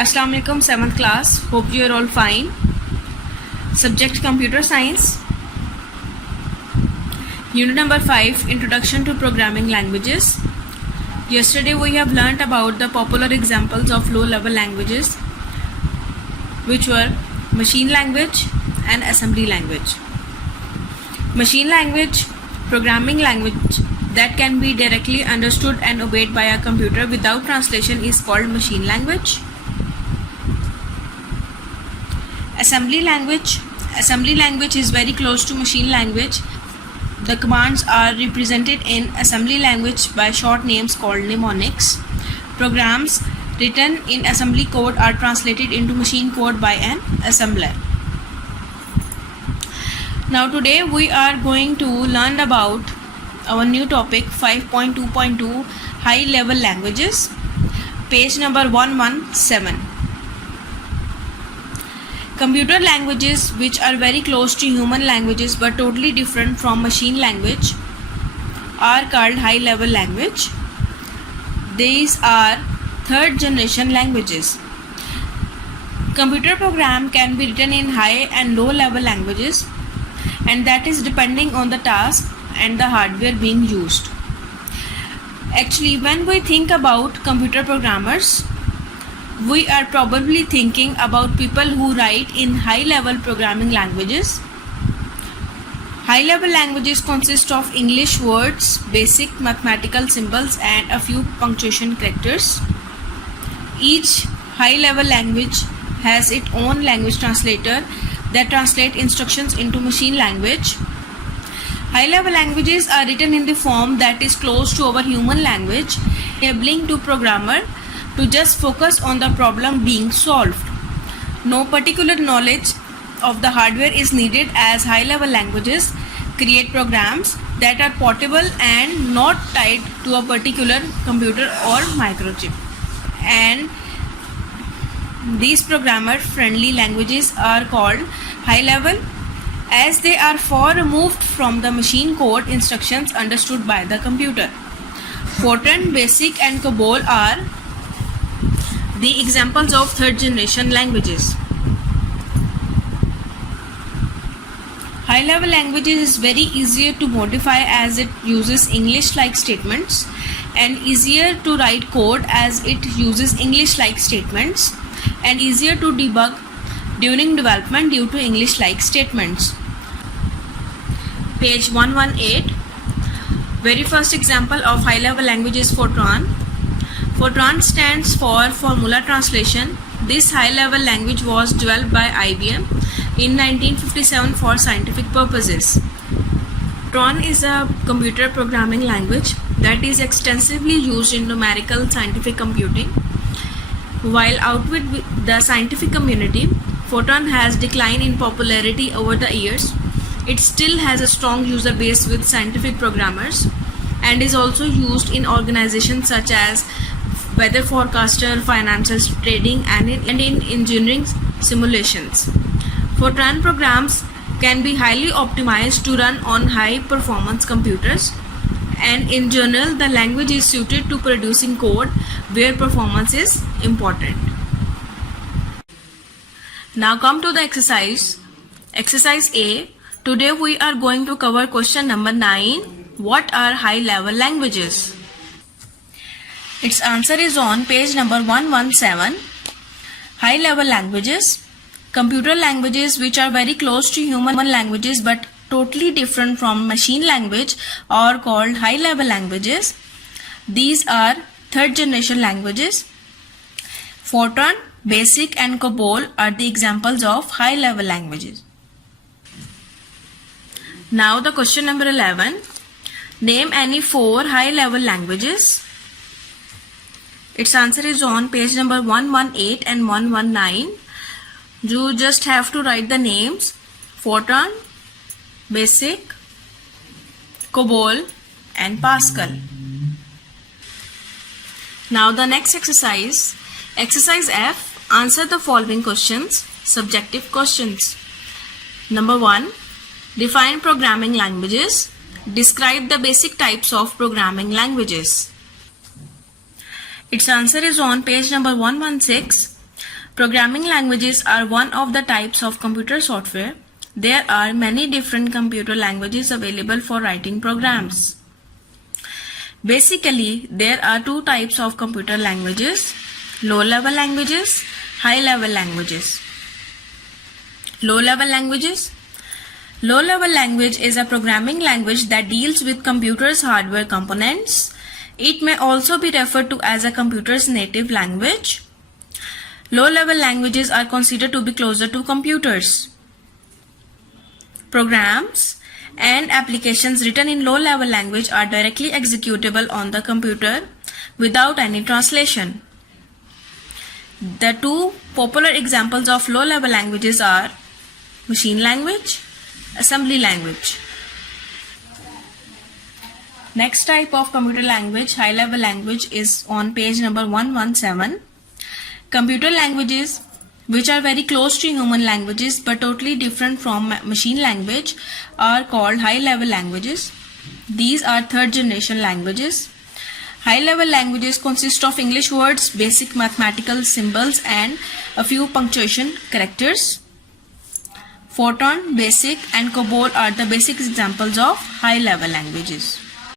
Assalamu alaikum, 7th class. Hope you are all fine. Subject Computer Science. Unit number 5, Introduction to Programming Languages. Yesterday we have learnt about the popular examples of low-level languages, which were machine language and assembly language. Machine language, programming language that can be directly understood and obeyed by a computer without translation is called machine language. Assembly language. Assembly language is very close to machine language. The commands are represented in assembly language by short names called mnemonics. Programs written in assembly code are translated into machine code by an assembler. Now today we are going to learn about our new topic 5.2.2 high level languages, page number 117. Computer languages, which are very close to human languages but totally different from machine language, are called high level language. These are third generation languages. Computer program can be written in high and low level languages, and that is depending on the task and the hardware being used. Actually, when we think about computer programmers, we are probably thinking about people who write in high-level programming languages. High-level languages consist of English words, basic mathematical symbols, and a few punctuation characters. Each high-level language has its own language translator that translate instructions into machine language. High-level languages are written in the form that is close to our human language, enabling the programmer to just focus on the problem being solved. No particular knowledge of the hardware is needed, as high-level languages create programs that are portable and not tied to a particular computer or microchip. And these programmer-friendly languages are called high-level, as they are far removed from the machine code instructions understood by the computer. Fortran, BASIC, and COBOL are the examples of third generation languages. High level languages is very easier to modify, as it uses English like statements, and easier to write code as it uses English like statements, and easier to debug during development due to English like statements. Page 118. Very first example of high level language is Fortran. Fortran stands for Formula Translation. This high-level language was developed by IBM in 1957 for scientific purposes. Fortran is a computer programming language that is extensively used in numerical scientific computing. While out with the scientific community, Fortran has declined in popularity over the years. It still has a strong user base with scientific programmers and is also used in organizations such as weather forecaster, financial trading, and in engineering simulations. Fortran programs can be highly optimized to run on high performance computers, and in general the language is suited to producing code where performance is important. Now come to the exercise. Exercise A. Today we are going to cover question number 9. What are high level languages? Its answer is on page number 117. High level languages. Computer languages which are very close to human languages but totally different from machine language are called high level languages. These are third generation languages. Fortran, BASIC, and COBOL are the examples of high level languages. Now the question number 11. Name any 4 high level languages. Its answer is on page number 118 and 119. You just have to write the names: Fortran, BASIC, COBOL, and Pascal. Now the next exercise. Exercise F. Answer the following questions. Subjective questions. Number 1. Define programming languages. Describe the basic types of programming languages. Its answer is on page number 116. Programming languages are one of the types of computer software. There are many different computer languages available for writing programs. Basically, there are two types of computer languages: low-level languages, high-level languages. Low-level languages. Low-level language is a programming language that deals with computers' hardware components. It may also be referred to as a computer's native language. Low-level languages are considered to be closer to computers. Programs and applications written in low-level language are directly executable on the computer without any translation. The two popular examples of low-level languages are machine language, assembly language. Next type of computer language, high-level language, is on page number 117. Computer languages which are very close to human languages but totally different from machine language are called high-level languages. These are third-generation languages. High-level languages consist of English words, basic mathematical symbols, and a few punctuation characters. Fortran, BASIC, and COBOL are the basic examples of high-level languages.